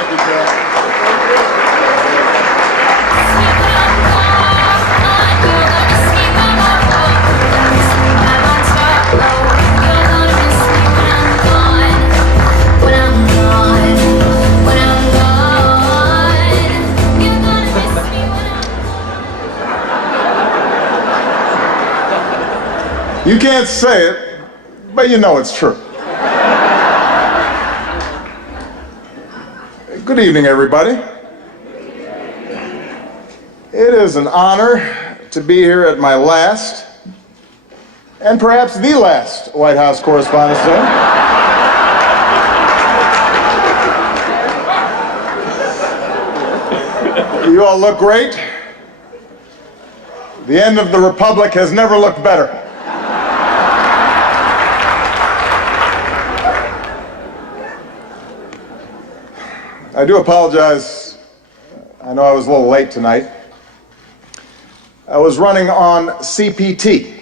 Thank you, Jeff. You can't say it, but you know it's true. Good evening, everybody. It is an honor to be here at my last, and perhaps the last, White House Correspondent Day. You all look great. The end of the Republic has never looked better. I do apologize. I know I was a little late tonight. I was running on CPT.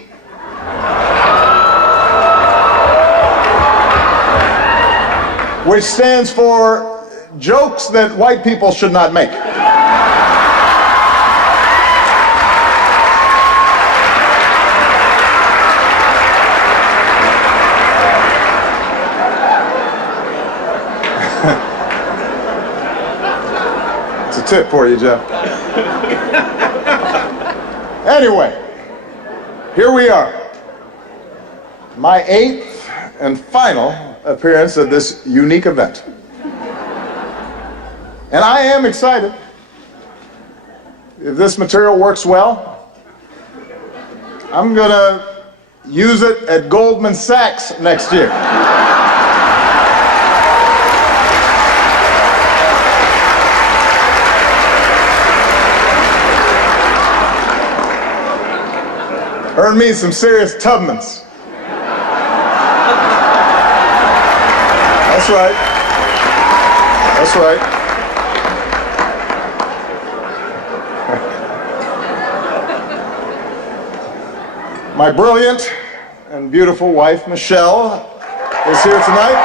Which stands for jokes that white people should not make. Tip for you, Jeff. Anyway, here we are. My 8th and final appearance at this unique event. And I am excited. If this material works well, I'm gonna use it at Goldman Sachs next year. Earn me some serious Tubmans. That's right. That's right. My brilliant and beautiful wife, Michelle, is here tonight.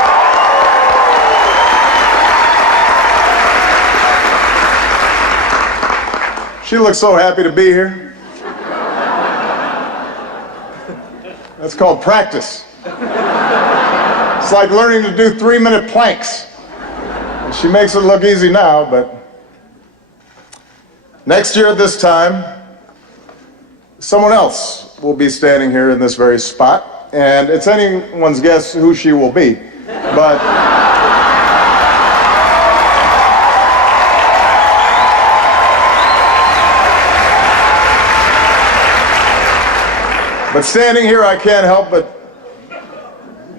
She looks so happy to be here. That's called practice. It's like learning to do 3-minute planks. And she makes it look easy now, but next year at this time, someone else will be standing here in this very spot, and it's anyone's guess who she will be. But standing here, I can't help but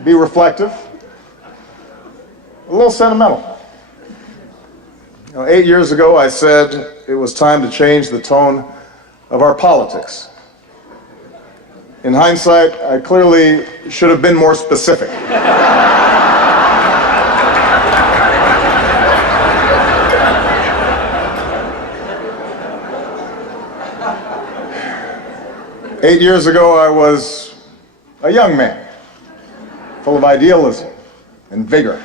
be reflective, a little sentimental. 8 years ago, I said it was time to change the tone of our politics. In hindsight, I clearly should have been more specific. Eight years ago, I was a young man, full of idealism and vigor.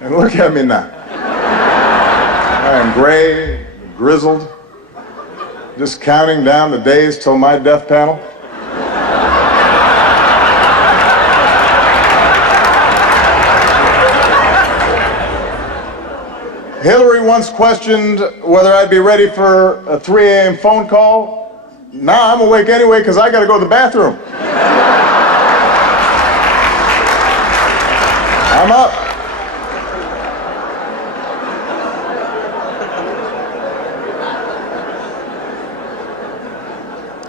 And look at me now. I am gray, grizzled, just counting down the days till my death panel. Hillary once questioned whether I'd be ready for a 3 a.m. phone call. Now I'm awake anyway because I got to go to the bathroom. I'm up.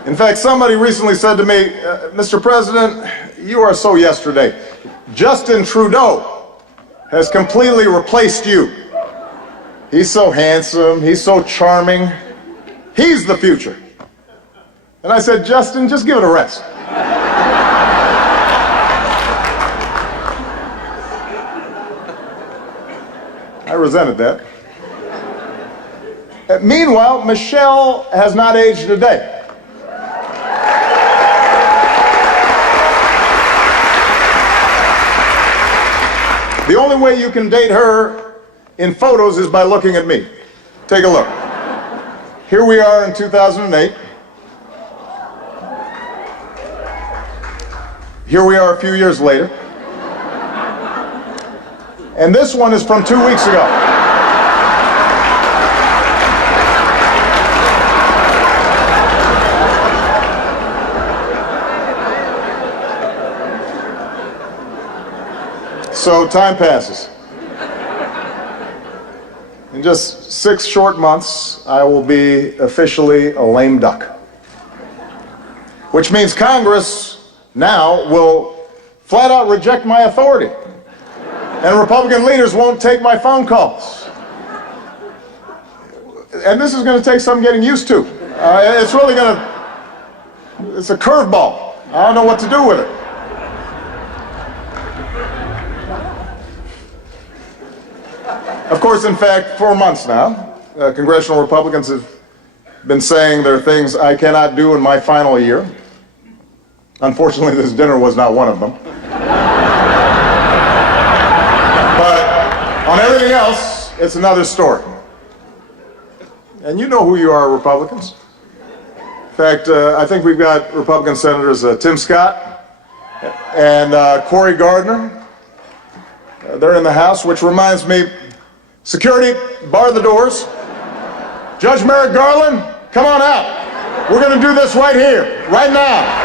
In fact, somebody recently said to me, Mr. President, you are so yesterday. Justin Trudeau has completely replaced you. He's so handsome, he's so charming. He's the future. And I said, Justin, just give it a rest. I resented that. Meanwhile, Michelle has not aged a day. The only way you can date her in photos is by looking at me. Take a look. Here we are in 2008. Here we are a few years later. And this one is from 2 weeks ago. So time passes. In just 6 short months, I will be officially a lame duck. Which means Congress now will flat out reject my authority. And Republican leaders won't take my phone calls. And this is going to take some getting used to. It's really going to, it's a curveball. I don't know what to do with it. Of course, in fact, 4 months now, congressional Republicans have been saying there are things I cannot do in my final year. Unfortunately, this dinner was not one of them. But on everything else, it's another story. And you know who you are, Republicans. In fact, I think we've got Republican Senators Tim Scott and Cory Gardner. They're in the House, which reminds me, security, bar the doors. Judge Merrick Garland, come on out. We're going to do this right here, right now.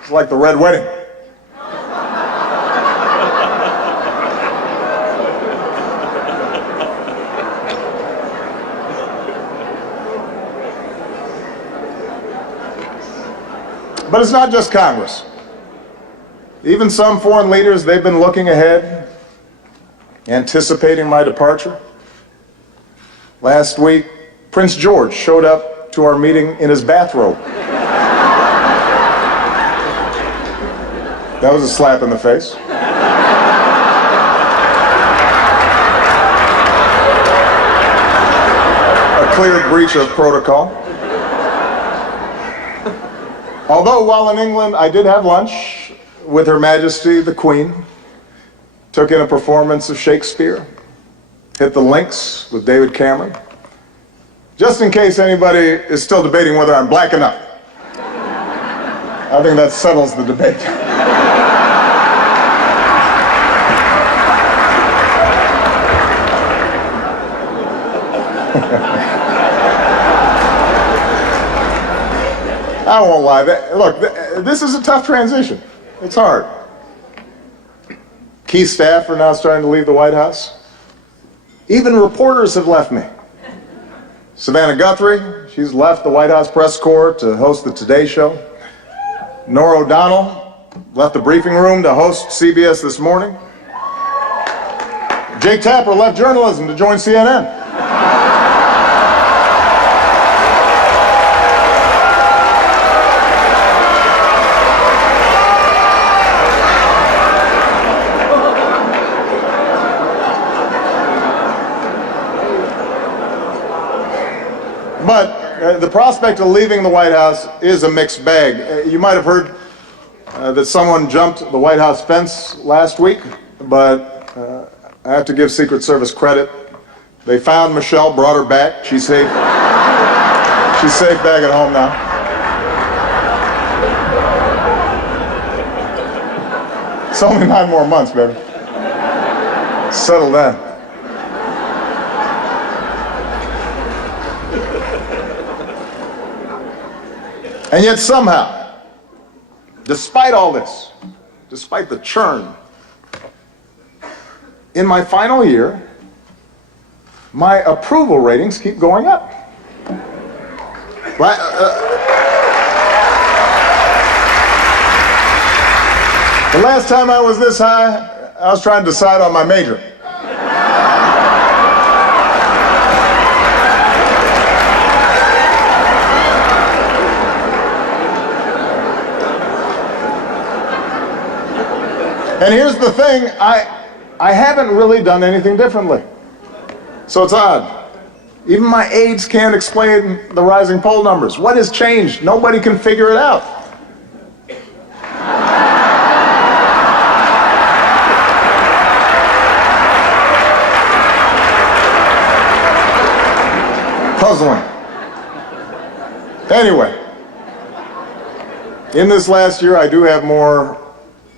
It's like the Red Wedding. But it's not just Congress. Even some foreign leaders, they've been looking ahead, anticipating my departure. Last week, Prince George showed up to our meeting in his bathrobe. That was a slap in the face. A clear breach of protocol. Although while in England, I did have lunch with Her Majesty the Queen, took in a performance of Shakespeare, hit the links with David Cameron. Just in case anybody is still debating whether I'm black enough. I think that settles the debate. I won't lie. Look, this is a tough transition. It's hard. Key staff are now starting to leave the White House. Even reporters have left me. Savannah Guthrie, she's left the White House press corps to host the Today Show. Norah O'Donnell left the briefing room to host CBS This Morning. Jake Tapper left journalism to join CNN. But the prospect of leaving the White House is a mixed bag. You might have heard that someone jumped the White House fence last week, but I have to give Secret Service credit. They found Michelle, brought her back. She's safe. She's safe back at home now. It's only 9 more months, baby. Settle down. And yet somehow, despite all this, despite the churn, in my final year, my approval ratings keep going up. The last time I was this high, I was trying to decide on my major. And here's the thing, I haven't really done anything differently. So it's odd. Even my aides can't explain the rising poll numbers. What has changed? Nobody can figure it out. puzzling. Anyway, in this last year, I do have more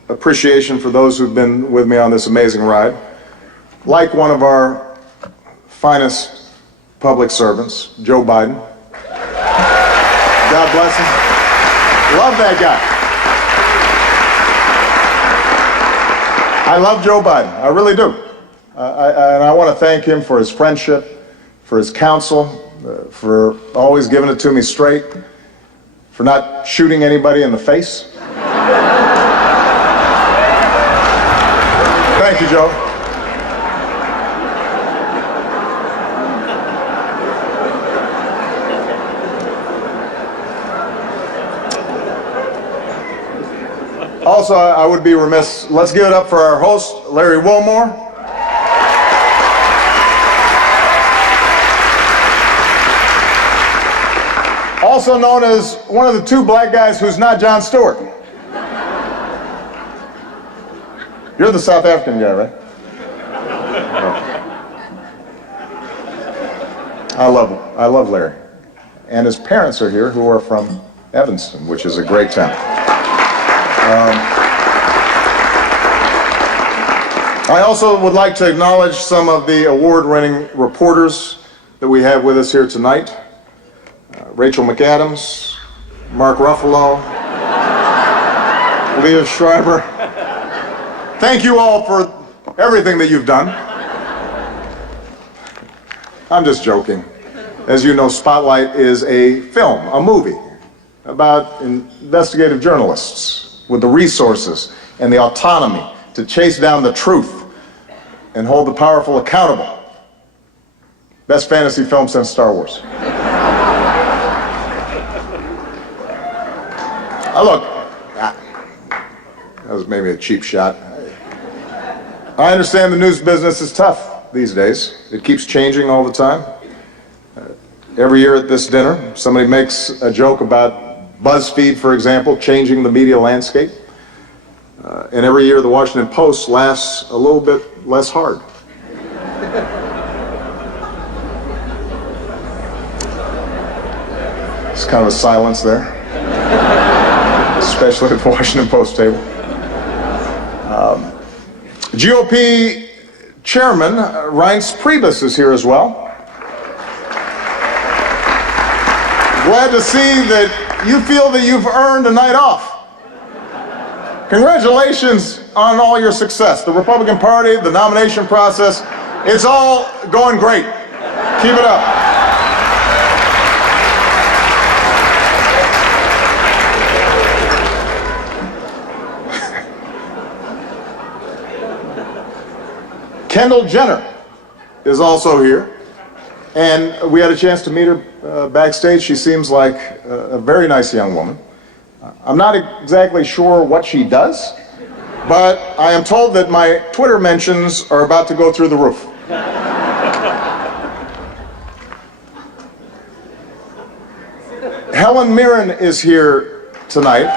appreciation for those who've been with me on this amazing ride. Like one of our finest public servants, Joe Biden. God bless him. Love that guy. I love Joe Biden. I really do. And I want to thank him for his friendship, for his counsel, for always giving it to me straight, for not shooting anybody in the face. Thank you, Joe. Also, I would be remiss, let's give it up for our host, Larry Wilmore. Also known as one of the two black guys who's not Jon Stewart. You're the South African guy, right? Oh. I love Larry. And his parents are here, who are from Evanston, which is a great town. I also would like to acknowledge some of the award-winning reporters that we have with us here tonight. Rachel McAdams, Mark Ruffalo, Leah Schreiber. Thank you all for everything that you've done. I'm just joking. As you know, Spotlight is a film, a movie, about investigative journalists with the resources and the autonomy to chase down the truth and hold the powerful accountable. Best fantasy film since Star Wars. Look, that was maybe a cheap shot. I understand the news business is tough these days. It keeps changing all the time. Every year at this dinner, somebody makes a joke about BuzzFeed, for example, changing the media landscape. And every year the Washington Post laughs a little bit less hard. It's kind of a silence there, especially at the Washington Post table. GOP Chairman Reince Priebus is here as well. Glad to see that you feel that you've earned a night off. Congratulations on all your success. The Republican Party, the nomination process, it's all going great. Keep it up. Kendall Jenner is also here, and we had a chance to meet her backstage. She seems like a very nice young woman. I'm not exactly sure what she does, but I am told that my Twitter mentions are about to go through the roof. Helen Mirren is here tonight.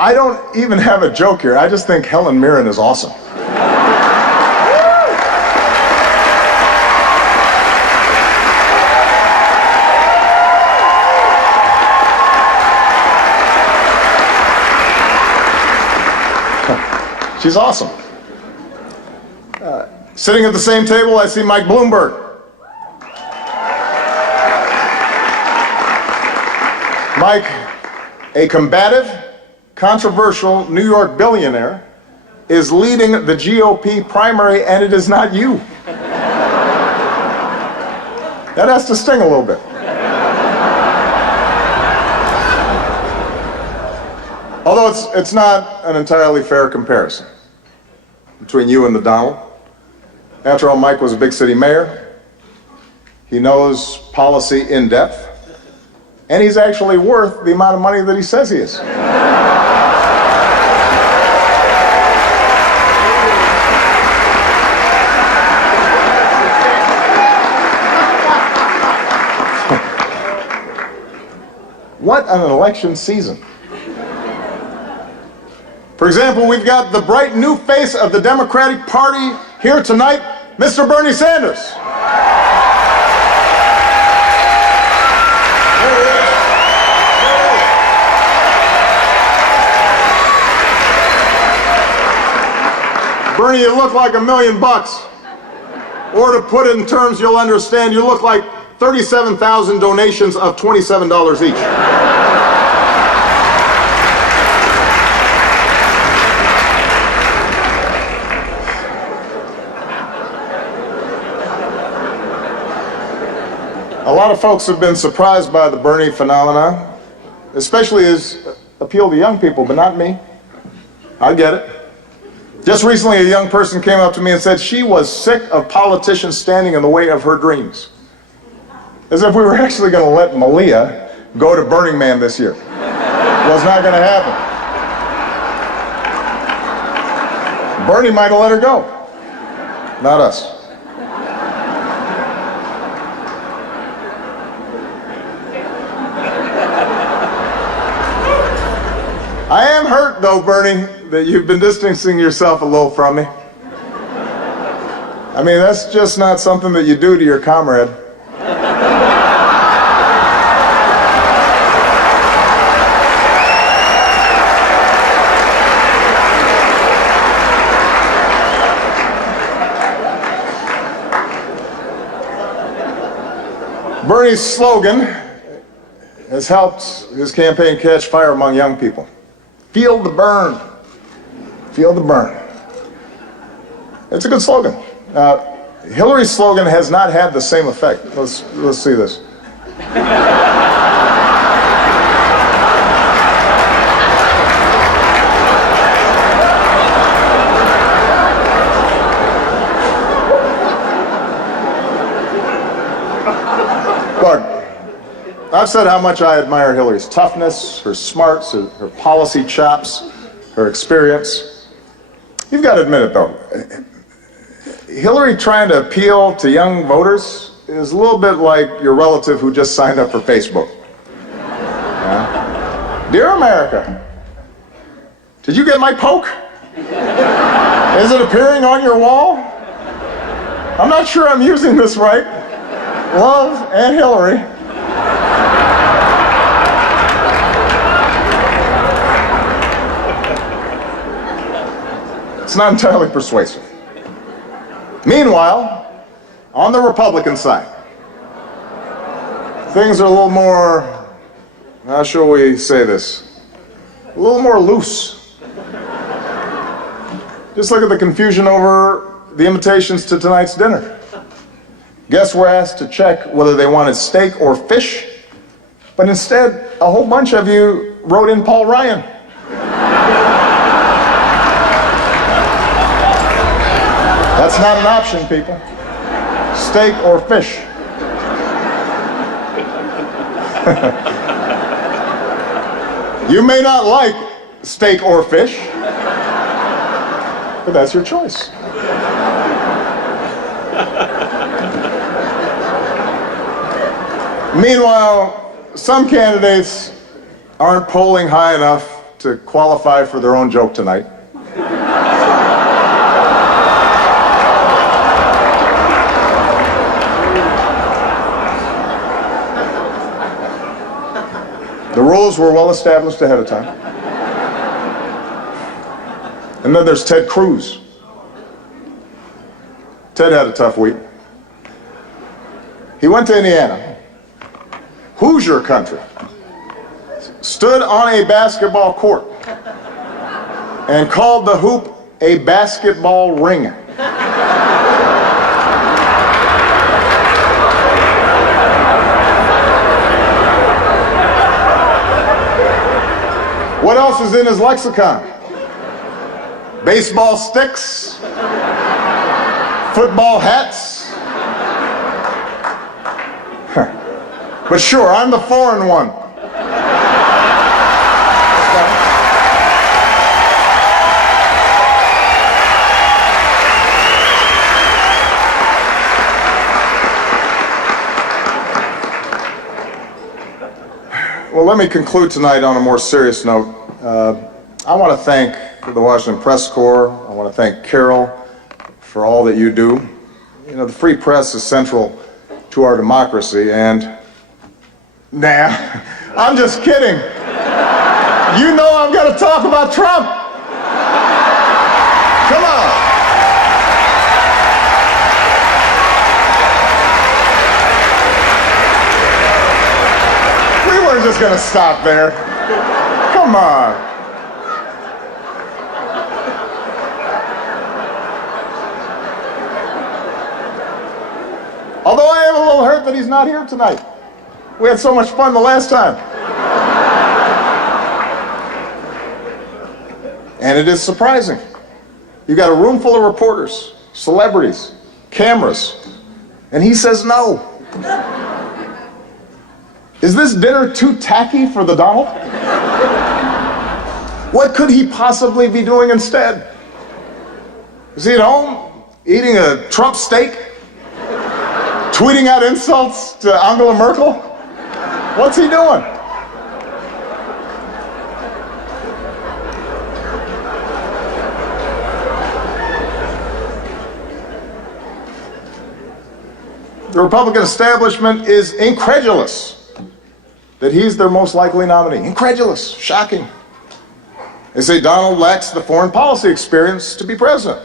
I don't even have a joke here. I just think Helen Mirren is awesome. She's awesome. Sitting at the same table, I see Mike Bloomberg. Mike, a combative, controversial New York billionaire, is leading the GOP primary, and it is not you. That has to sting a little bit. Although it's not an entirely fair comparison between you and the Donald. After all, Mike was a big city mayor. He knows policy in depth, and he's actually worth the amount of money that he says he is. What an election season. For example, we've got the bright new face of the Democratic Party here tonight, Mr. Bernie Sanders. Bernie, you look like $1 million. Or to put it in terms you'll understand, you look like 37,000 donations of $27 each. A lot of folks have been surprised by the Bernie phenomena, especially his appeal to young people, but not me. I get it. Just recently, a young person came up to me and said she was sick of politicians standing in the way of her dreams. As if we were actually going to let Malia go to Burning Man this year. It was not going to happen. Bernie might have let her go. Not us. I am hurt, though, Bernie, that you've been distancing yourself a little from me. I mean, that's just not something that you do to your comrade. Bernie's slogan has helped his campaign catch fire among young people. Feel the burn. Feel the burn. It's a good slogan. Hillary's slogan has not had the same effect. Let's see this. Look, I've said how much I admire Hillary's toughness, her smarts, her policy chops, her experience. You've got to admit it, though. Hillary trying to appeal to young voters is a little bit like your relative who just signed up for Facebook. Yeah? Dear America, did you get my poke? Is it appearing on your wall? I'm not sure I'm using this right. Love, and Hillary. It's not entirely persuasive. Meanwhile, on the Republican side, things are a little more, how shall we say this, a little more loose. Just look at the confusion over the invitations to tonight's dinner. Guests were asked to check whether they wanted steak or fish, but instead, a whole bunch of you wrote in Paul Ryan. That's not an option, people. Steak or fish. You may not like steak or fish, but that's your choice. Meanwhile, some candidates aren't polling high enough to qualify for their own joke tonight. The rules were well established ahead of time. And then there's Ted Cruz. Ted had a tough week. He went to Indiana, Hoosier country, stood on a basketball court, and called the hoop a basketball ring. What else is in his lexicon? Baseball sticks, football hats. But sure, I'm the foreign one. Well, let me conclude tonight on a more serious note. I want to thank the Washington Press Corps. I want to thank Carol for all that you do. You know, the free press is central to our democracy, and nah, I'm just kidding. You know I'm going to talk about Trump. Come on. We weren't just going to stop there. Come on. Although I am a little hurt that he's not here tonight. We had so much fun the last time. And it is surprising. You got a room full of reporters, celebrities, cameras, and he says no. Is this dinner too tacky for the Donald? What could he possibly be doing instead? Is he at home eating a Trump steak? Tweeting out insults to Angela Merkel? What's he doing? The Republican establishment is incredulous that he's their most likely nominee. Incredulous, shocking. They say Donald lacks the foreign policy experience to be president.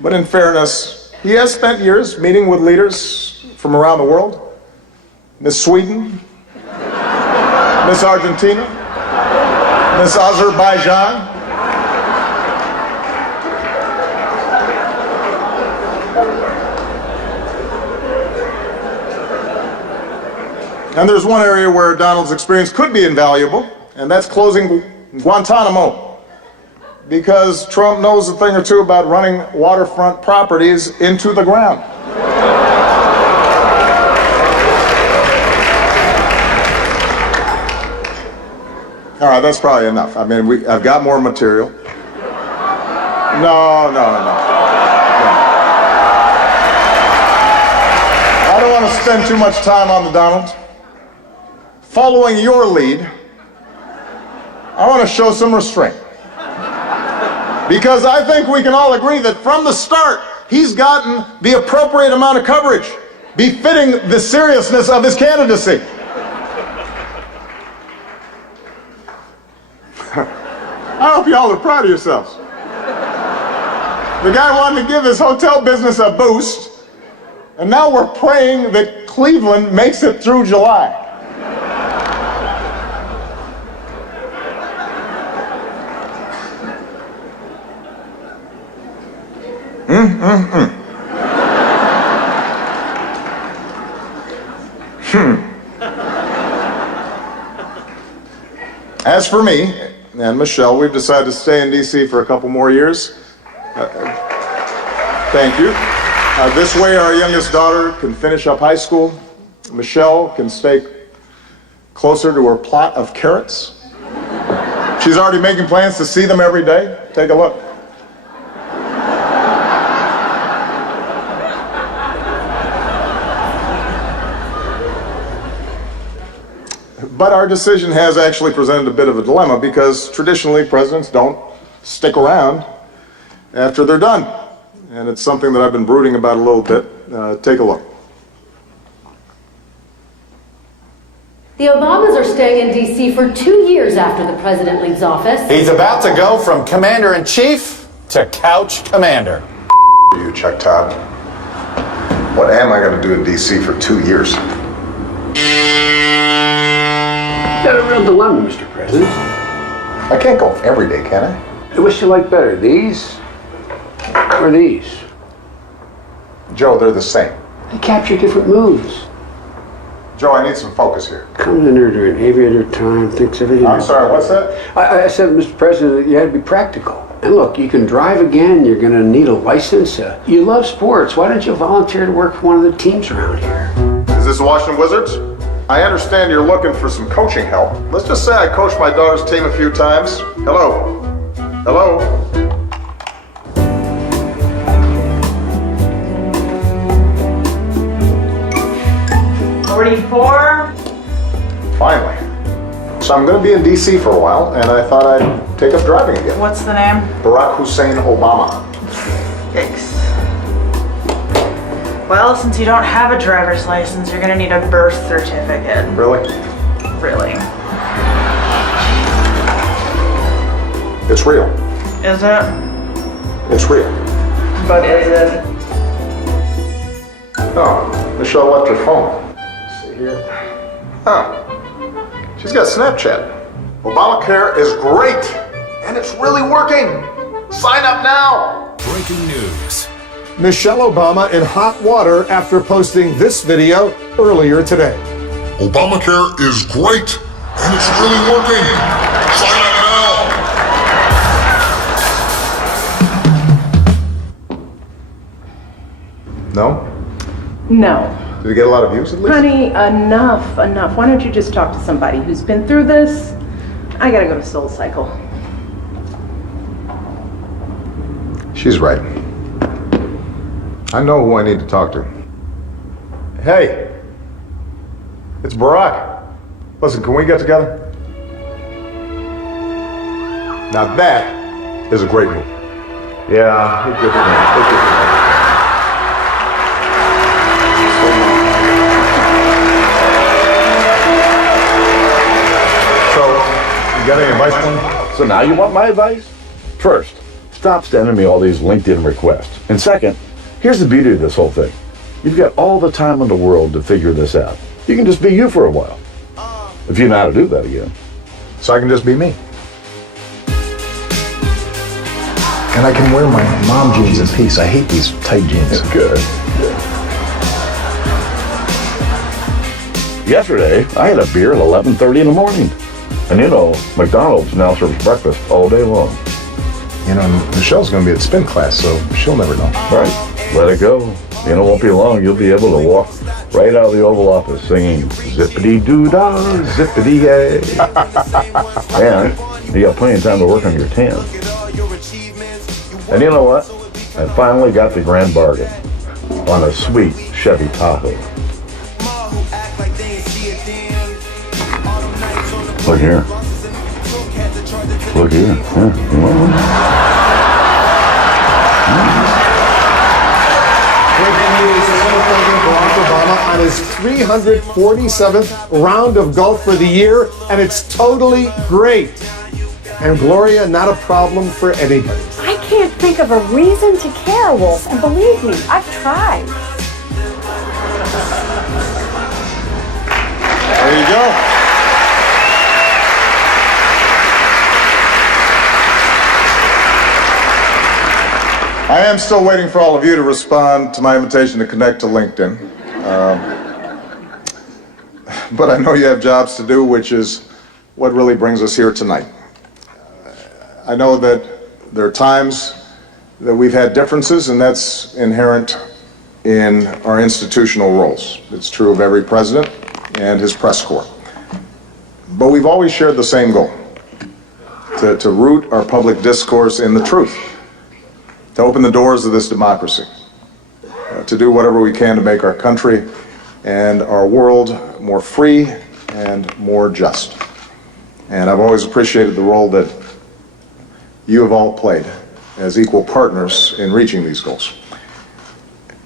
But in fairness, he has spent years meeting with leaders from around the world. Miss Sweden, Miss Argentina, Miss Azerbaijan. And there's one area where Donald's experience could be invaluable, and that's closing Guantanamo. Because Trump knows a thing or two about running waterfront properties into the ground. All right, that's probably enough. I mean, I've got more material. No. I don't want to spend too much time on the Donald. Following your lead, I want to show some restraint. Because I think we can all agree that from the start, he's gotten the appropriate amount of coverage, befitting the seriousness of his candidacy. I hope y'all are proud of yourselves. The guy wanted to give his hotel business a boost, and now we're praying that Cleveland makes it through July. As for me and Michelle, we've decided to stay in D.C. for a couple more years. Thank you. This way our youngest daughter can finish up high school. Michelle can stay closer to her plot of carrots. She's already making plans to see them every day. Take a look. But our decision has actually presented a bit of a dilemma because traditionally presidents don't stick around after they're done. And it's something that I've been brooding about a little bit. Take a look. The Obamas are staying in D.C. for 2 years after the president leaves office. He's about to go from commander-in-chief to couch commander. You, Chuck Todd. What am I going to do in D.C. for 2 years? Got a real dilemma, Mr. President. I can't go every day, can I? Which you like better, these or these? Joe, they're the same. They capture different moods. Joe, I need some focus here. Comes in there during aviator time, thinks everything. I'm sorry, what's that? I said, Mr. President, you had to be practical. And look, you can drive again, you're going to need a license. You love sports. Why don't you volunteer to work for one of the teams around here? Is this the Washington Wizards? I understand you're looking for some coaching help. Let's just say I coached my daughter's team a few times. Hello? Hello? $44. Finally. I'm going to be in D.C. for a while, and I thought I'd take up driving again. What's the name? Barack Hussein Obama. Yikes. Well, since you don't have a driver's license, you're gonna need a birth certificate. Really? Really. It's real. Is it? It's real. But is it? Oh, Michelle left her phone. Let's see here. Huh. She's got Snapchat. Obamacare is great, and it's really working. Sign up now. Breaking news. Michelle Obama in hot water after posting this video earlier today. Obamacare is great, and it's really working. Sign up now. No? No. Did it get a lot of views at least? Honey, enough. Why don't you just talk to somebody who's been through this? I gotta go to Soul Cycle. She's right. I know who I need to talk to. Hey, it's Barack. Listen, can we get together? Now that is a great move. Yeah, it's good for me. It's good for me. So, you got any advice for me? So now you want my advice? First, stop sending me all these LinkedIn requests. And second, here's the beauty of this whole thing. You've got all the time in the world to figure this out. You can just be you for a while. If you know how to do that again. So I can just be me. And I can wear my mom jeans in peace. I hate these tight jeans. Good. Yesterday, I had a beer at 11:30 in the morning. And you know, McDonald's now serves breakfast all day long. You know, Michelle's going to be at spin class, so she'll never know. Right, let it go. You know, it won't be long, you'll be able to walk right out of the Oval Office singing zippity-doo-dah, zippity-yay. And you got plenty of time to work on your tan. And you know what? I finally got the grand bargain on a sweet Chevy Tahoe. Look here. Look here. Yeah. You want one? Breaking news, former President Barack Obama on his 347th round of golf for the year, and it's totally great. And Gloria, not a problem for anybody. I can't think of a reason to care, Wolf, and believe me, I've tried. There you go. I am still waiting for all of you to respond to my invitation to connect to LinkedIn. But I know you have jobs to do, which is what really brings us here tonight. I know that there are times that we've had differences, and that's inherent in our institutional roles. It's true of every president and his press corps. But we've always shared the same goal, to root our public discourse in the truth, to open the doors of this democracy, to do whatever we can to make our country and our world more free and more just. And I've always appreciated the role that you have all played as equal partners in reaching these goals.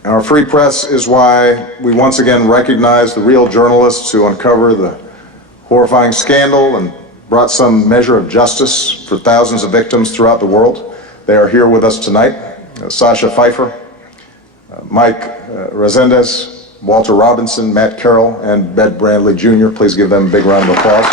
Our free press is why we once again recognize the real journalists who uncover the horrifying scandal and brought some measure of justice for thousands of victims throughout the world. They are here with us tonight. Sasha Pfeiffer, Mike Resendez, Walter Robinson, Matt Carroll, and Ben Bradley Jr. Please give them a big round of applause.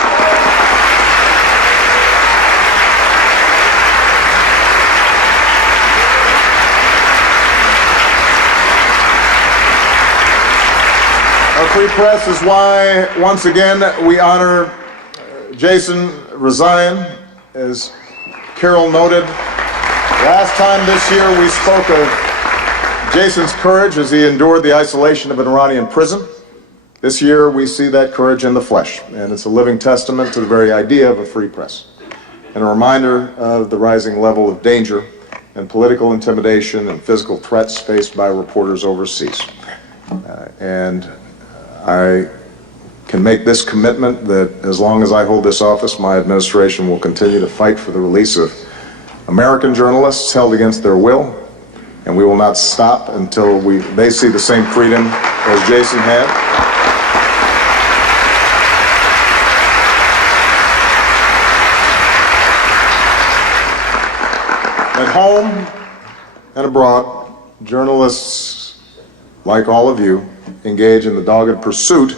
Our free press is why, once again, we honor Jason Rezaian. As Carol noted, last time this year we spoke of Jason's courage as he endured the isolation of an Iranian prison. This year we see that courage in the flesh, and it's a living testament to the very idea of a free press, and a reminder of the rising level of danger and political intimidation and physical threats faced by reporters overseas. And I can make this commitment that as long as I hold this office, my administration will continue to fight for the release of American journalists held against their will, and we will not stop until they see the same freedom as Jason had. At home and abroad, journalists, like all of you, engage in the dogged pursuit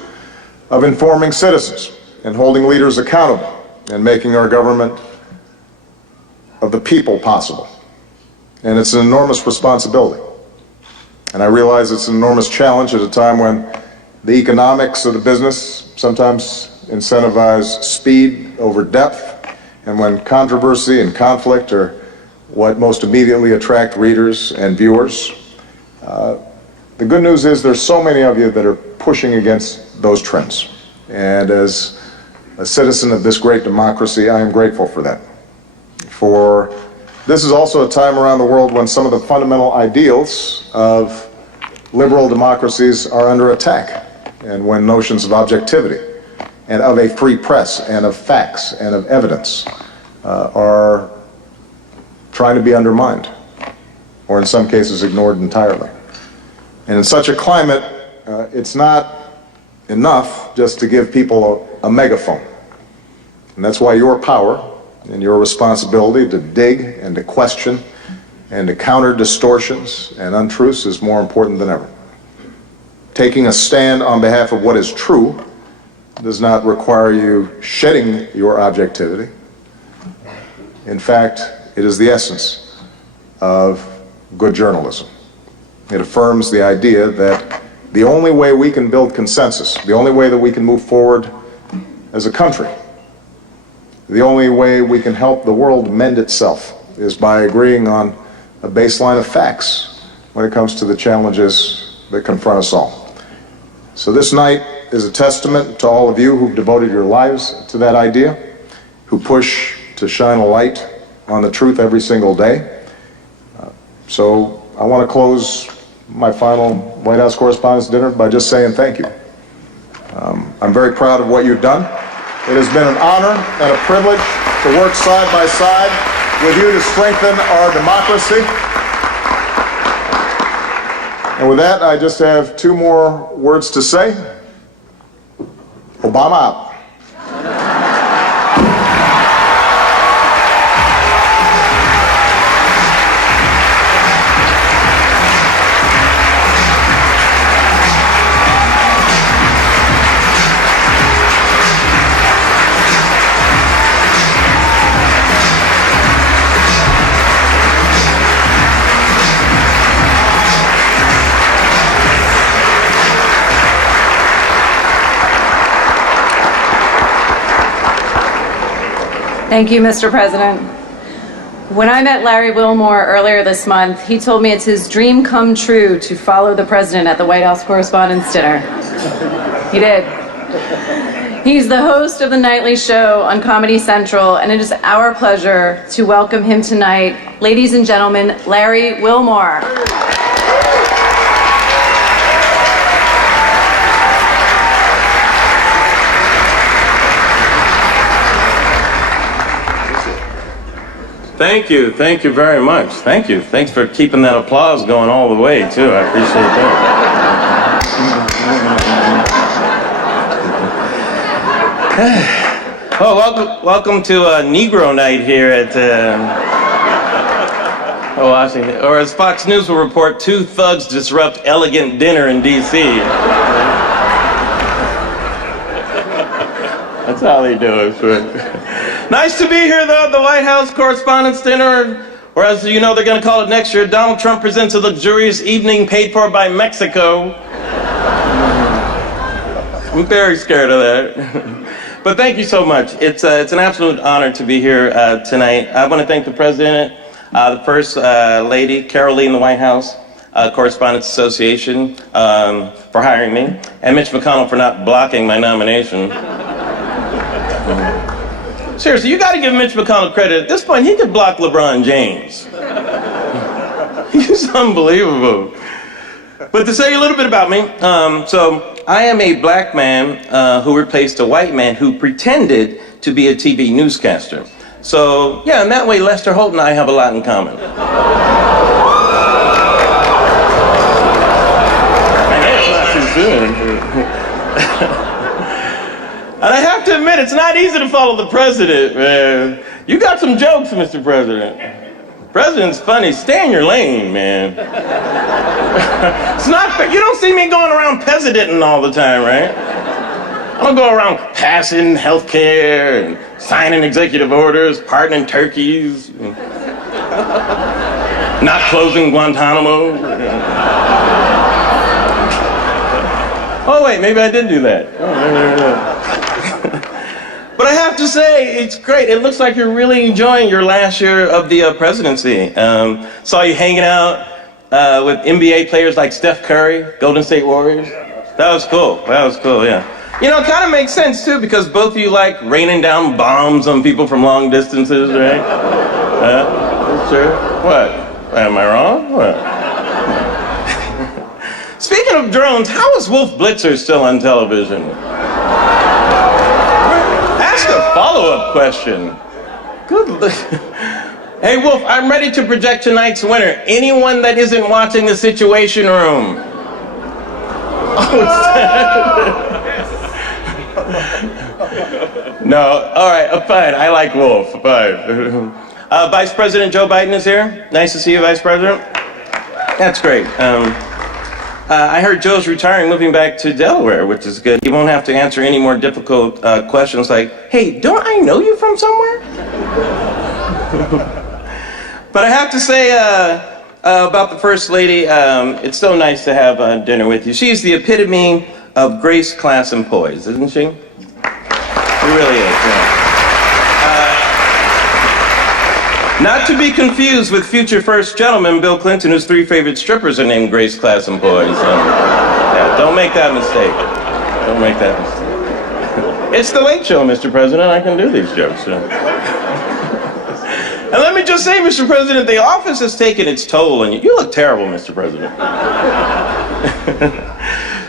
of informing citizens and holding leaders accountable and making our government of the people possible. And it's an enormous responsibility. And I realize it's an enormous challenge at a time when the economics of the business sometimes incentivize speed over depth, and when controversy and conflict are what most immediately attract readers and viewers. The good news is there's so many of you that are pushing against those trends. And as a citizen of this great democracy, I am grateful for that. For this is also a time around the world when some of the fundamental ideals of liberal democracies are under attack, and when notions of objectivity and of a free press and of facts and of evidence are trying to be undermined, or in some cases ignored entirely. And in such a climate, it's not enough just to give people a megaphone. And that's why your power and your responsibility to dig and to question and to counter distortions and untruths is more important than ever. Taking a stand on behalf of what is true does not require you shedding your objectivity. In fact, it is the essence of good journalism. It affirms the idea that the only way we can build consensus, the only way that we can move forward as a country, the only way we can help the world mend itself is by agreeing on a baseline of facts when it comes to the challenges that confront us all. So this night is a testament to all of you who've devoted your lives to that idea, who push to shine a light on the truth every single day. So I want to close my final White House Correspondents' Dinner by just saying thank you. I'm very proud of what you've done. It has been an honor and a privilege to work side by side with you to strengthen our democracy. And with that, I just have two more words to say. Obama out. Thank you, Mr. President. When I met Larry Wilmore earlier this month, he told me it's his dream come true to follow the president at the White House Correspondents' Dinner. He did. He's the host of the nightly show on Comedy Central, and it is our pleasure to welcome him tonight. Ladies and gentlemen, Larry Wilmore. Thank you very much. Thank you. Thanks for keeping that applause going all the way, too. I appreciate that. Oh, welcome to Negro Night here at Washington. Or as Fox News will report, two thugs disrupt elegant dinner in D.C. That's how they do it. Nice to be here, though, at the White House Correspondents' Dinner, or as you know they're going to call it next year, Donald Trump presents a luxurious evening paid for by Mexico. I'm very scared of that. But thank you so much. It's an absolute honor to be here tonight. I want to thank the President, the First Lady, Carol Lee in the White House Correspondents Association for hiring me, and Mitch McConnell for not blocking my nomination. Seriously, you got to give Mitch McConnell credit. At this point, he could block LeBron James. He's unbelievable. But to say a little bit about me, so I am a black man who replaced a white man who pretended to be a TV newscaster. So, yeah, in that way, Lester Holt and I have a lot in common. I know it's not too soon. And I have to admit, it's not easy to follow the president, man. You got some jokes, Mr. President. The president's funny. Stay in your lane, man. It's not fair. You don't see me going around presidenting all the time, right? I don't go around passing health care and signing executive orders, pardoning turkeys, not closing Guantanamo. Oh, wait, maybe I did do that. But I have to say, it's great. It looks like you're really enjoying your last year of the presidency. Saw you hanging out with NBA players like Steph Curry, Golden State Warriors. That was cool. That was cool, yeah. You know, it kind of makes sense, too, because both of you like raining down bombs on people from long distances, right? Sure. What? Am I wrong? What? Speaking of drones, how is Wolf Blitzer still on television? Ask a follow-up question. Good. Hey, Wolf, I'm ready to project tonight's winner. Anyone that isn't watching The Situation Room. No, all right, fine. I like Wolf. Fine. Vice President Joe Biden is here. Nice to see you, Vice President. That's great. I heard Joe's retiring, moving back to Delaware, which is good. He won't have to answer any more difficult questions like, hey, don't I know you from somewhere? But I have to say about the First Lady, it's so nice to have dinner with you. She's the epitome of grace, class, and poise, isn't she? She really is, yeah. Not to be confused with future first gentleman Bill Clinton, whose 3 favorite strippers are named Grace, Class, and Poise. Yeah, don't make that mistake. Don't make that mistake. It's the Late Show, Mr. President. I can do these jokes. Yeah. And let me just say, Mr. President, the office has taken its toll on you. You look terrible, Mr. President.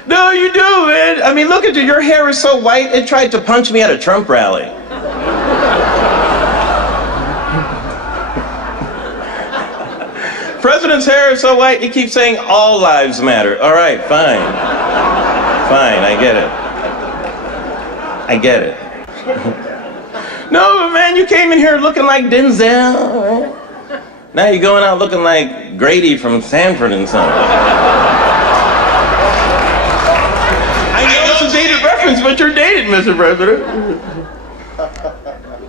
No, you do, man. I mean, look at you. Your hair is so white, it tried to punch me at a Trump rally. President's hair is so white, he keeps saying all lives matter. All right, fine. Fine, I get it. I get it. No, but man, you came in here looking like Denzel, right? Now you're going out looking like Grady from Sanford and Son. I know it's a dated reference, but you're dated, Mr. President.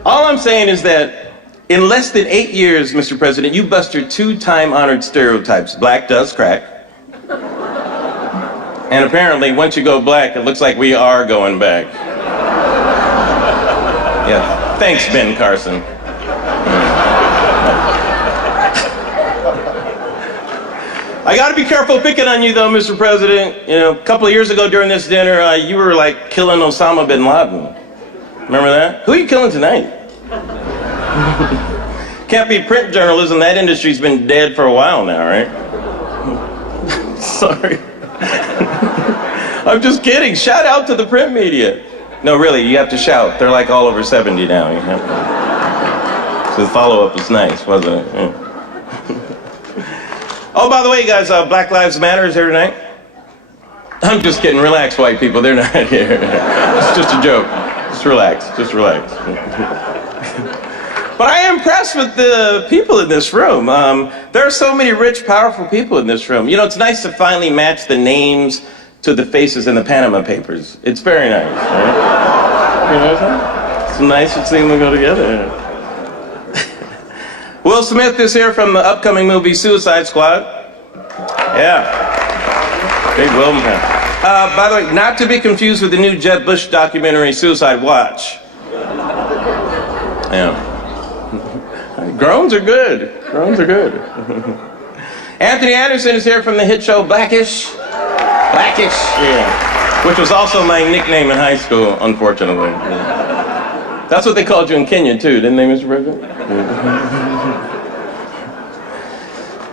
All I'm saying is that in less than 8 years, Mr. President, you busted 2 time-honored stereotypes. Black does crack. And apparently, once you go black, it looks like we are going back. Yeah. Thanks, Ben Carson. I gotta be careful picking on you, though, Mr. President. You know, a couple of years ago during this dinner, you were like killing Osama bin Laden. Remember that? Who are you killing tonight? Can't be print journalism. That industry's been dead for a while now, right? Sorry. I'm just kidding. Shout out to the print media. No, really, you have to shout. They're like all over 70 now. You have to. So the follow-up was nice, wasn't it? Yeah. Oh, by the way, guys, Black Lives Matter is here tonight. I'm just kidding. Relax, white people. They're not here. It's just a joke. Just relax. Just relax. But I am impressed with the people in this room. There are so many rich, powerful people in this room. You know, it's nice to finally match the names to the faces in the Panama Papers. It's very nice, right? You know what I'm saying? It's nice to see them go together. Will Smith is here from the upcoming movie Suicide Squad. Yeah. Big Will. By the way, not to be confused with the new Jeb Bush documentary Suicide Watch. Yeah. Groans are good. Groans are good. Anthony Anderson is here from the hit show Blackish. Blackish, yeah. Which was also my nickname in high school, unfortunately. Yeah. That's what they called you in Kenya, too, didn't they, Mr. President? Yeah.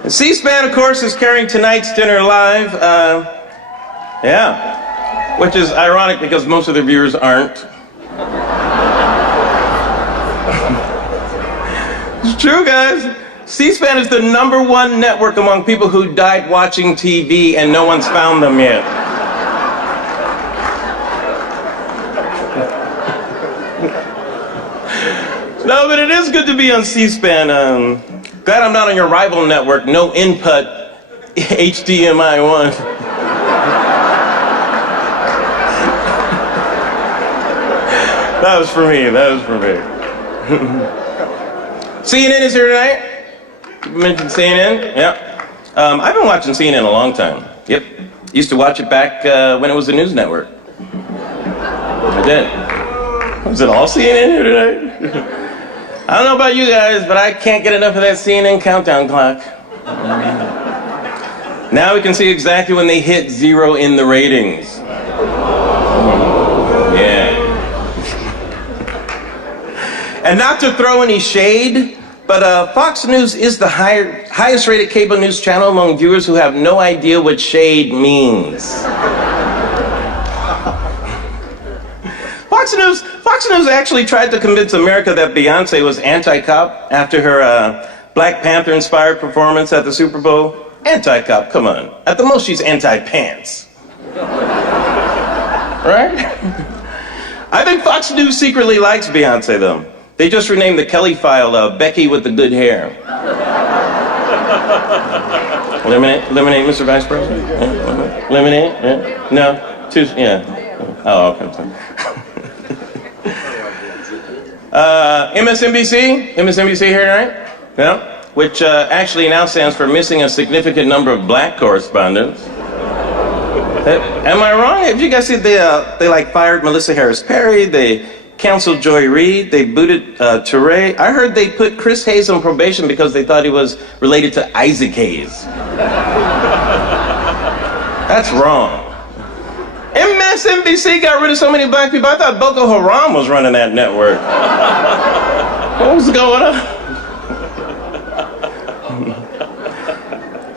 C-SPAN, of course, is carrying tonight's dinner live. Yeah. which is ironic because most of their viewers aren't. It's true, guys. C-SPAN is the #1 network among people who died watching TV, and no one's found them yet. No, but it is good to be on C-SPAN. Glad I'm not on your rival network, No Input, HDMI 1. That was for me, that was for me. CNN is here tonight. You mentioned CNN, yeah. I've been watching CNN a long time. Yep, used to watch it back when it was a news network. I did. Was it all CNN here tonight? I don't know about you guys, but I can't get enough of that CNN countdown clock. Now we can see exactly when they hit 0 in the ratings. Yeah. And not to throw any shade, but Fox News is the highest rated cable news channel among viewers who have no idea what shade means. Fox News actually tried to convince America that Beyonce was anti-cop after her Black Panther-inspired performance at the Super Bowl. Anti-cop, come on. At the most, she's anti-pants. Right? I think Fox News secretly likes Beyonce, though. They just renamed the Kelly file Becky with the good hair. Lemonade, Mr. Vice President? Yeah. Lemonade? Yeah. No? Yeah. Oh, okay. MSNBC here tonight? Yeah. Which actually now stands for missing a significant number of black correspondents. Am I wrong? Have you guys seen they like fired Melissa Harris Perry? They canceled Joy Reid. They booted Touré. I heard they put Chris Hayes on probation because they thought he was related to Isaac Hayes. That's wrong. MSNBC got rid of so many black people. I thought Boko Haram was running that network. What was going on?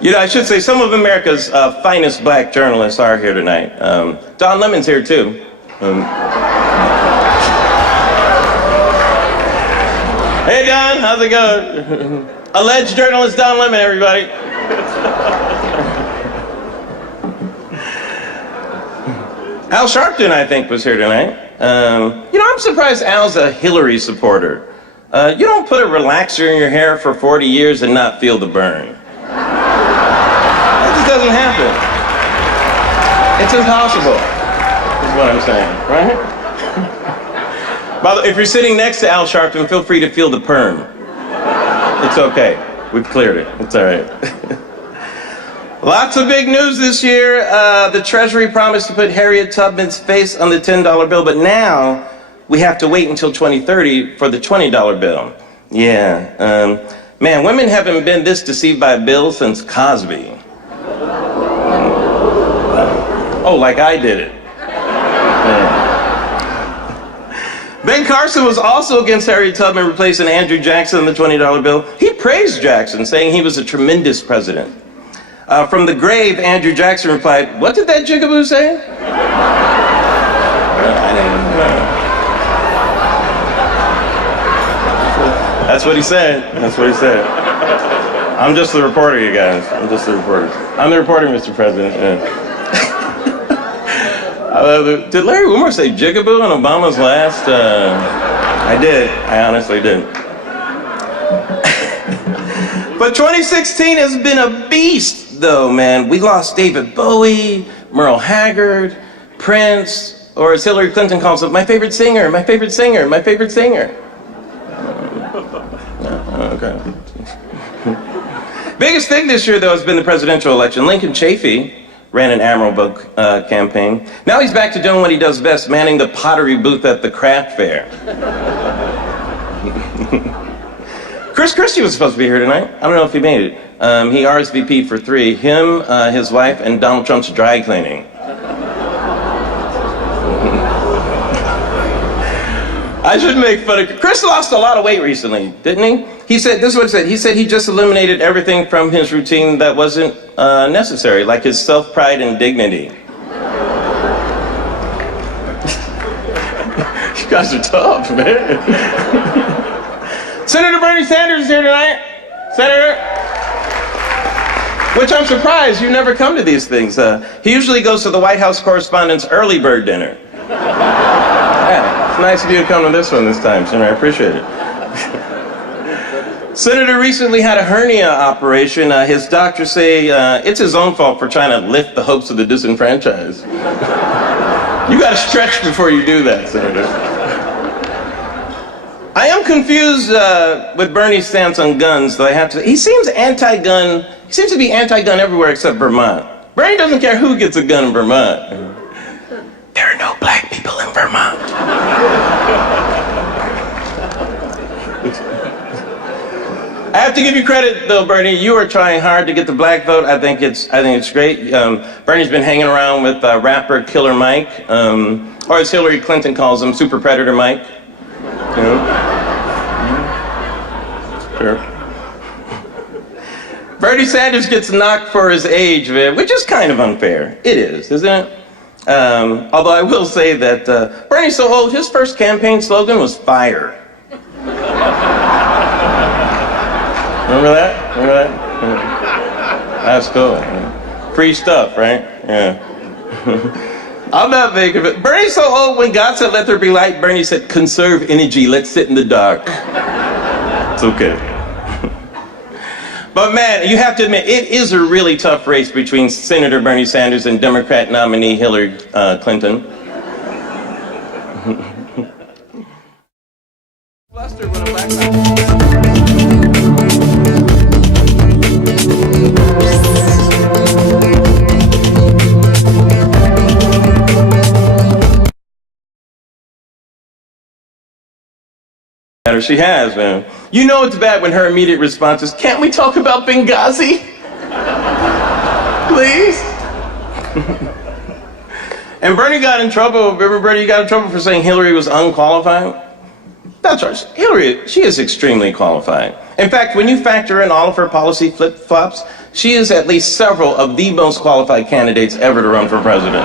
You know, I should say some of America's finest black journalists are here tonight. Don Lemon's here too. Hey Don, how's it going? Alleged journalist Don Lemon, everybody. Al Sharpton, I think, was here tonight. You know, I'm surprised Al's a Hillary supporter. You don't put a relaxer in your hair for 40 years and not feel the burn. That just doesn't happen. It's impossible, is what I'm saying, right? By the way, if you're sitting next to Al Sharpton, feel free to feel the perm. It's okay. We've cleared it. It's all right. Lots of big news this year. The Treasury promised to put Harriet Tubman's face on the $10 bill, but now we have to wait until 2030 for the $20 bill. Yeah. Man, women haven't been this deceived by a bill since Cosby. Oh, like I did it. Yeah. Ben Carson was also against Harriet Tubman replacing Andrew Jackson on the $20 bill. He praised Jackson, saying he was a tremendous president. From the grave, Andrew Jackson replied, "What did that jigaboo say?" I didn't know. That's what he said. That's what he said. I'm just the reporter, you guys. I'm just the reporter. I'm the reporter, Mr. President. Yeah. Did Larry Wilmore say jigaboo on Obama's last? I did. I honestly did. But 2016 has been a beast, though, man. We lost David Bowie, Merle Haggard, Prince, or as Hillary Clinton calls it, my favorite singer, my favorite singer, my favorite singer. Okay. Biggest thing this year, though, has been the presidential election. Lincoln Chafee ran an admirable campaign. Now he's back to doing what he does best, manning the pottery booth at the craft fair. Chris Christie was supposed to be here tonight. I don't know if he made it. He RSVP'd for 3. Him, his wife, and Donald Trump's dry cleaning. I shouldn't make fun of Chris. Lost a lot of weight recently, didn't he? He said, this is what he said. He said he just eliminated everything from his routine that wasn't necessary, like his self-pride and dignity. You guys are tough, man. Senator Bernie Sanders is here tonight. Senator. Which I'm surprised you never come to these things. He usually goes to the White House Correspondent's early bird dinner. Yeah, it's nice of you to come to this one this time, Senator. I appreciate it. Senator recently had a hernia operation. His doctors say it's his own fault for trying to lift the hopes of the disenfranchised. You got to stretch before you do that, Senator. I am confused with Bernie's stance on guns, though I have to. He seems anti-gun. He seems to be anti-gun everywhere except Vermont. Bernie doesn't care who gets a gun in Vermont. There are no black people in Vermont. I have to give you credit, though, Bernie. You are trying hard to get the black vote. I think it's great. Bernie's been hanging around with rapper Killer Mike, or as Hillary Clinton calls him, Super Predator Mike. You know? Sure. Bernie Sanders gets knocked for his age, which is kind of unfair. It is, isn't it? Although I will say that Bernie's so old, his first campaign slogan was fire. Remember that? Remember that? Yeah. That's cool. Free stuff, right? Yeah. I'm not making it. Bernie's so old, when God said, let there be light, Bernie said, conserve energy, let's sit in the dark. It's okay. But man, you have to admit, it is a really tough race between Senator Bernie Sanders and Democrat nominee Hillary Clinton. She has, man. You know it's bad when her immediate response is, can't we talk about Benghazi? Please? And Bernie got in trouble. Remember Bernie got in trouble for saying Hillary was unqualified? That's right. Hillary, she is extremely qualified. In fact, when you factor in all of her policy flip-flops, she is at least several of the most qualified candidates ever to run for president.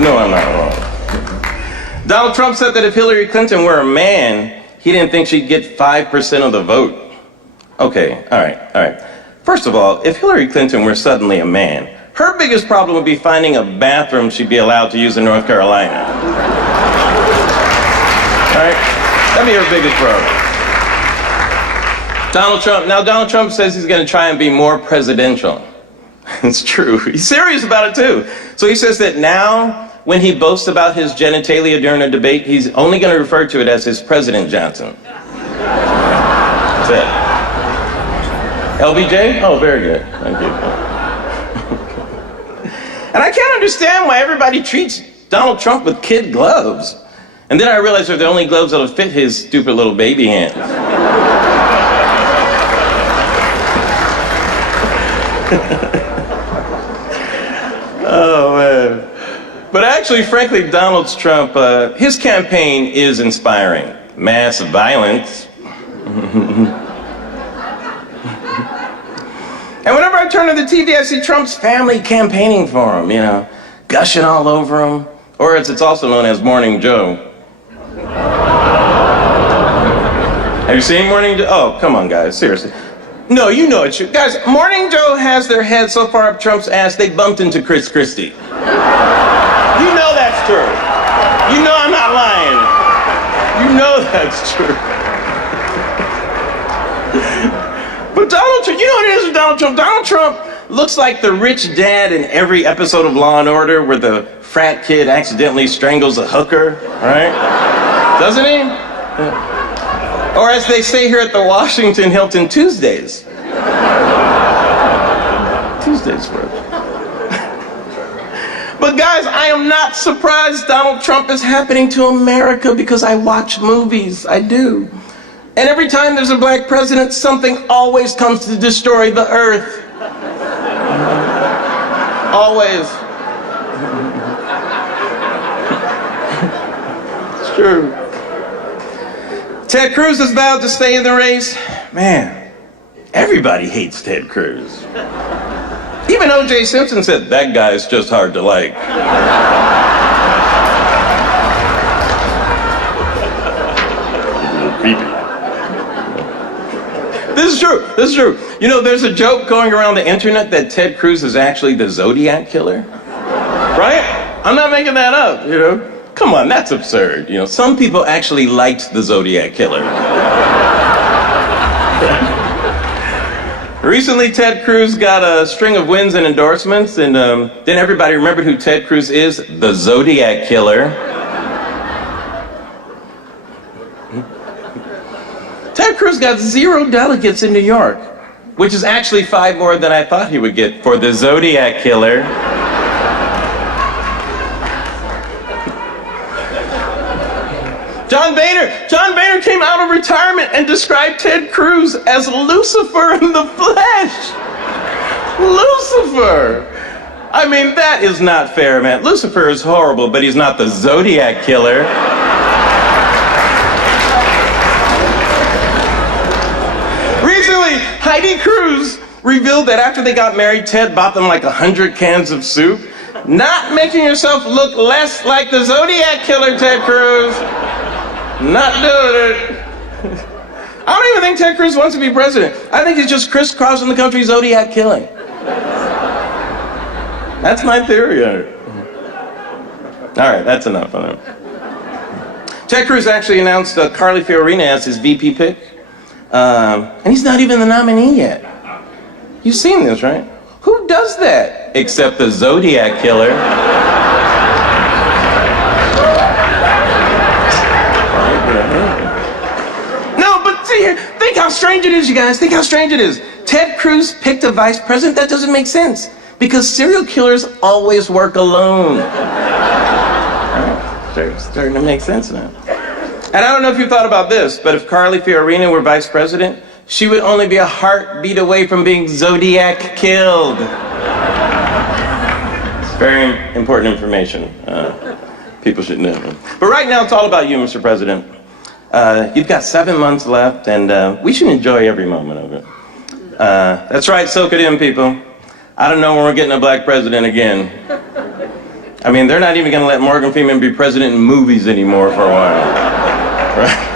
No, I'm not wrong. Donald Trump said that if Hillary Clinton were a man, he didn't think she'd get 5% of the vote. Okay, all right. First of all, if Hillary Clinton were suddenly a man, her biggest problem would be finding a bathroom she'd be allowed to use in North Carolina. All right? That'd be her biggest problem. Donald Trump says he's going to try and be more presidential. It's true. He's serious about it, too. So he says that now, when he boasts about his genitalia during a debate, he's only going to refer to it as his President Johnson. That's it. LBJ? Oh, very good. Thank you. And I can't understand why everybody treats Donald Trump with kid gloves. And then I realized they're the only gloves that'll fit his stupid little baby hands. Oh, man. But actually, frankly, Donald Trump, his campaign is inspiring. Mass violence. And whenever I turn to the TV, I see Trump's family campaigning for him, gushing all over him. Or as it's also known as Morning Joe. Have you seen Morning Joe? Oh, come on, guys, seriously. No, you know it's true. Guys, Morning Joe has their head so far up Trump's ass, they bumped into Chris Christie. You know that's true. You know I'm not lying. You know that's true. But Donald Trump, you know what it is with Donald Trump? Donald Trump looks like the rich dad in every episode of Law and Order where the frat kid accidentally strangles a hooker, right? Doesn't he? Or as they say here at the Washington Hilton, Tuesdays. Tuesdays for it. But guys, I am not surprised Donald Trump is happening to America because I watch movies. I do. And every time there's a black president, something always comes to destroy the earth. Always. It's true. Ted Cruz has vowed to stay in the race. Man, everybody hates Ted Cruz. Even O.J. Simpson said, that guy's just hard to like. This is true. You know, there's a joke going around the internet that Ted Cruz is actually the Zodiac killer. Right? I'm not making that up, you know. Come on, that's absurd. You know, some people actually liked the Zodiac killer. Recently, Ted Cruz got a string of wins and endorsements, and then everybody remembered who Ted Cruz is, the Zodiac killer. Ted Cruz got 0 delegates in New York, which is actually 5 more than I thought he would get for the Zodiac killer. John Boehner came out of retirement and described Ted Cruz as Lucifer in the flesh. Lucifer. I mean, that is not fair, man. Lucifer is horrible, but he's not the Zodiac killer. Recently, Heidi Cruz revealed that after they got married, Ted bought them like 100 cans of soup. Not making yourself look less like the Zodiac killer, Ted Cruz. Not doing it. I don't even think Ted Cruz wants to be president. I think he's just crisscrossing the country Zodiac killing. That's my theory on it. All right, that's enough on it. Ted Cruz actually announced Carly Fiorina as his VP pick. And he's not even the nominee yet. You've seen this, right? Who does that? Except the Zodiac killer. Think how strange it is, you guys. Think how strange it is. Ted Cruz picked a vice president? That doesn't make sense. Because serial killers always work alone. Starting to make sense now. And I don't know if you thought about this, but if Carly Fiorina were vice president, she would only be a heartbeat away from being Zodiac killed. It's very important information. People should know. But right now, it's all about you, Mr. President. You've got 7 months left, and we should enjoy every moment of it. That's right, soak it in, people. I don't know when we're getting a black president again. I mean, they're not even going to let Morgan Freeman be president in movies anymore for a while. Right?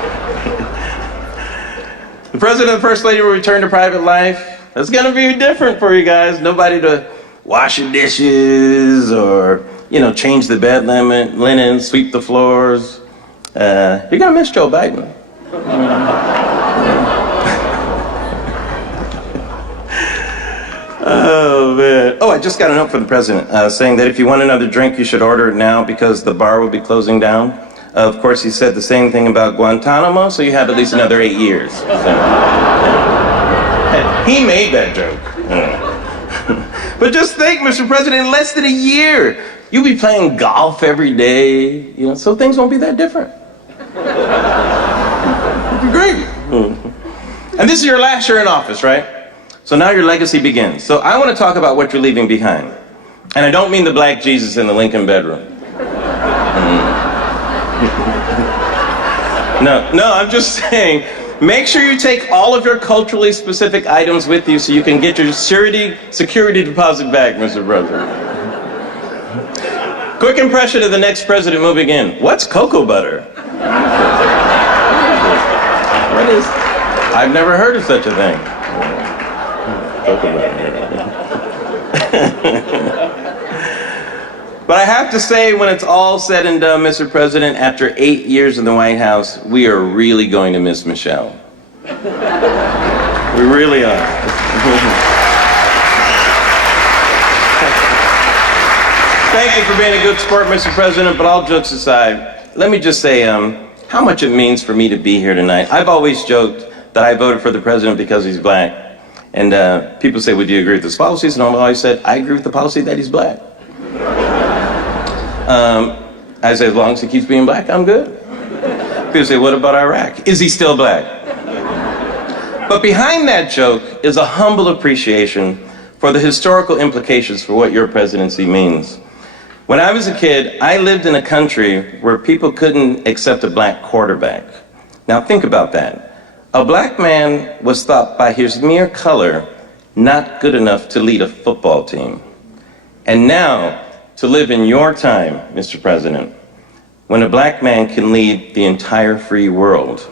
The president and first lady will return to private life. That's going to be different for you guys. Nobody to wash your dishes or, you know, change the bed linen, sweep the floors. You're going to miss Joe Biden. Oh, man. Oh, I just got a note from the president saying that if you want another drink, you should order it now because the bar will be closing down. Of course, he said the same thing about Guantanamo, so you have at least another 8 years. So, he made that joke. But just think, Mr. President, in less than a year, you'll be playing golf every day, you know, so things won't be that different. Great. And this is your last year in office, right? So now your legacy begins. So I want to talk about what you're leaving behind. And I don't mean the black Jesus in the Lincoln bedroom. No, I'm just saying, make sure you take all of your culturally specific items with you so you can get your security deposit back, Mr. President. Quick impression of the next president moving in. What's cocoa butter? What is? I've never heard of such a thing. Cocoa butter. But I have to say, when it's all said and done, Mr. President, after 8 years in the White House, we are really going to miss Michelle. We really are. Thank you for being a good sport, Mr. President, but all jokes aside, let me just say how much it means for me to be here tonight. I've always joked that I voted for the president because he's black. And people say, well, do you agree with his policies? And I've always said, I agree with the policy that he's black. I say, as long as he keeps being black, I'm good. People say, what about Iraq? Is he still black? But behind that joke is a humble appreciation for the historical implications for what your presidency means. When I was a kid, I lived in a country where people couldn't accept a black quarterback. Now think about that. A black man was thought by his mere color not good enough to lead a football team. And now, to live in your time, Mr. President, when a black man can lead the entire free world.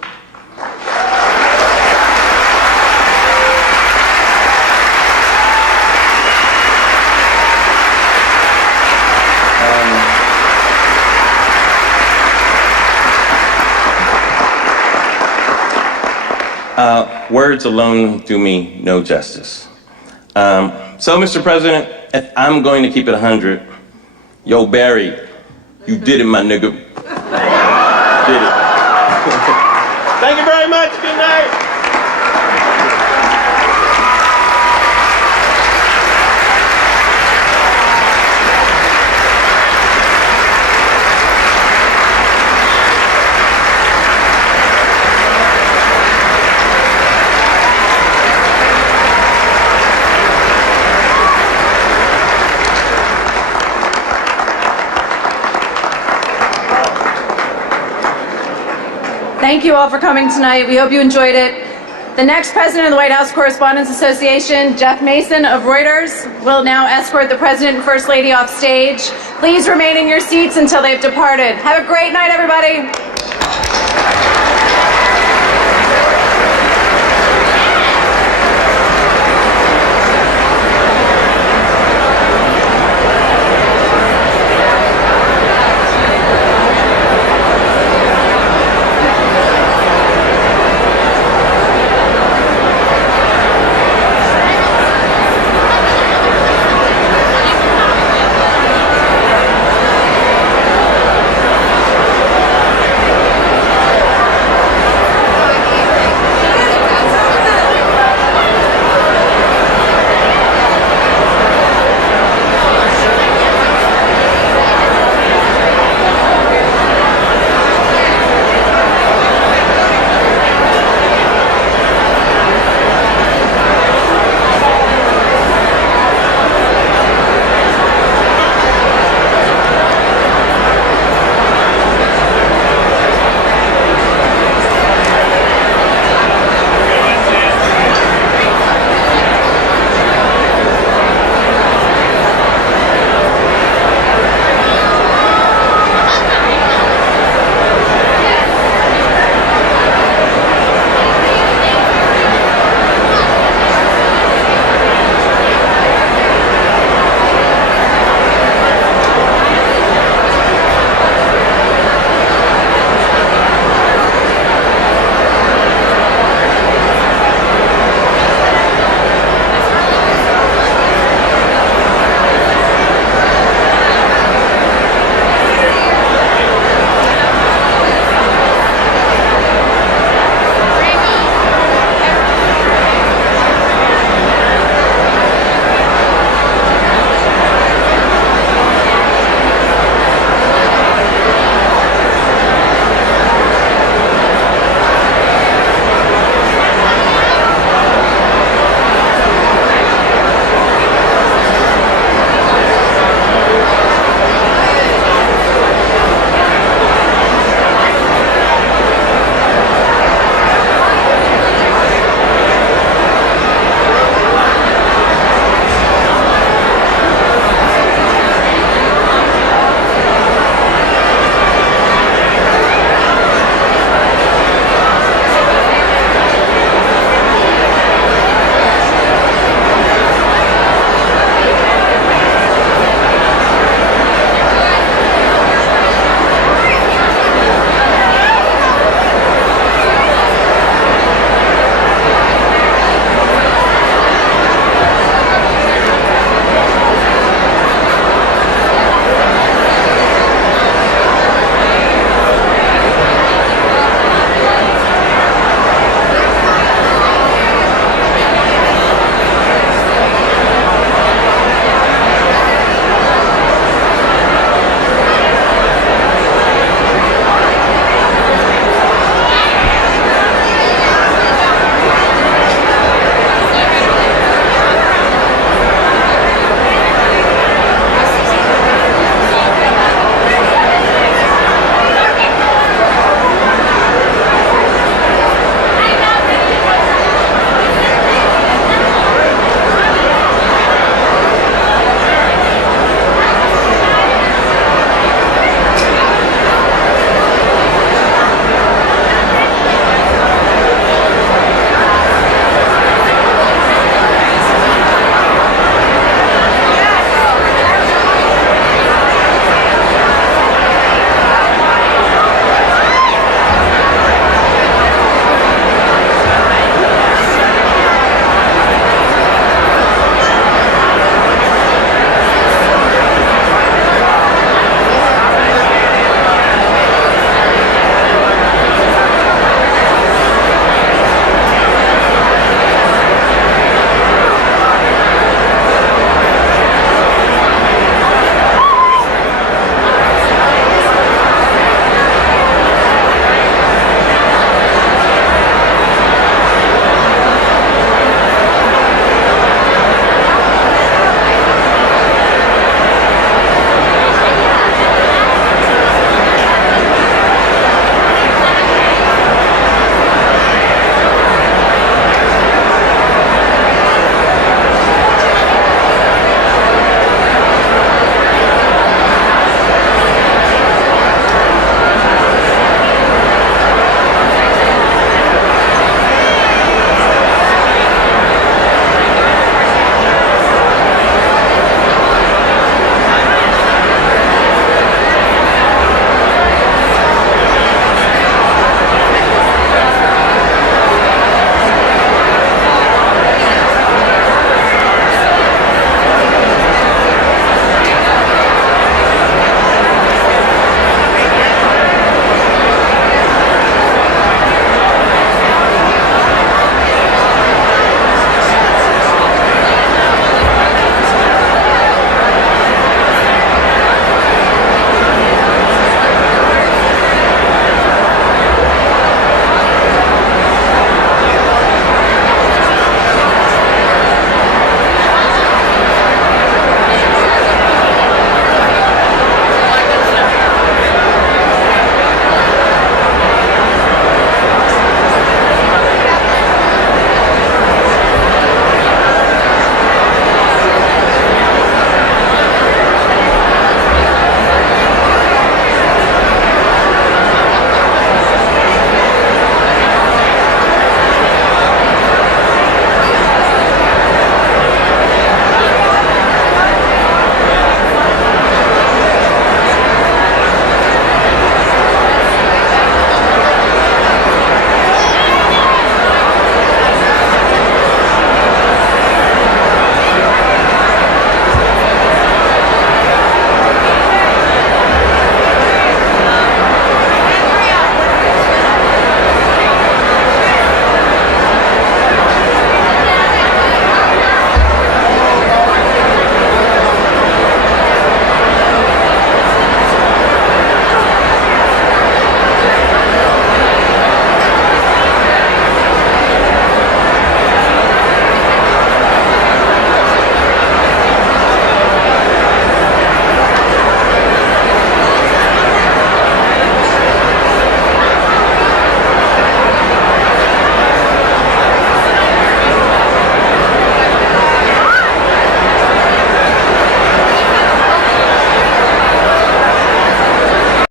Words alone do me no justice. So, Mr. President, if I'm going to keep it 100, yo, Barry, you did it, my nigga. Did it. Thank you very much. Good night. Thank you all for coming tonight. We hope you enjoyed it. The next president of the White House Correspondents Association, Jeff Mason of Reuters, will now escort the President and First Lady off stage. Please remain in your seats until they've departed. Have a great night, everybody.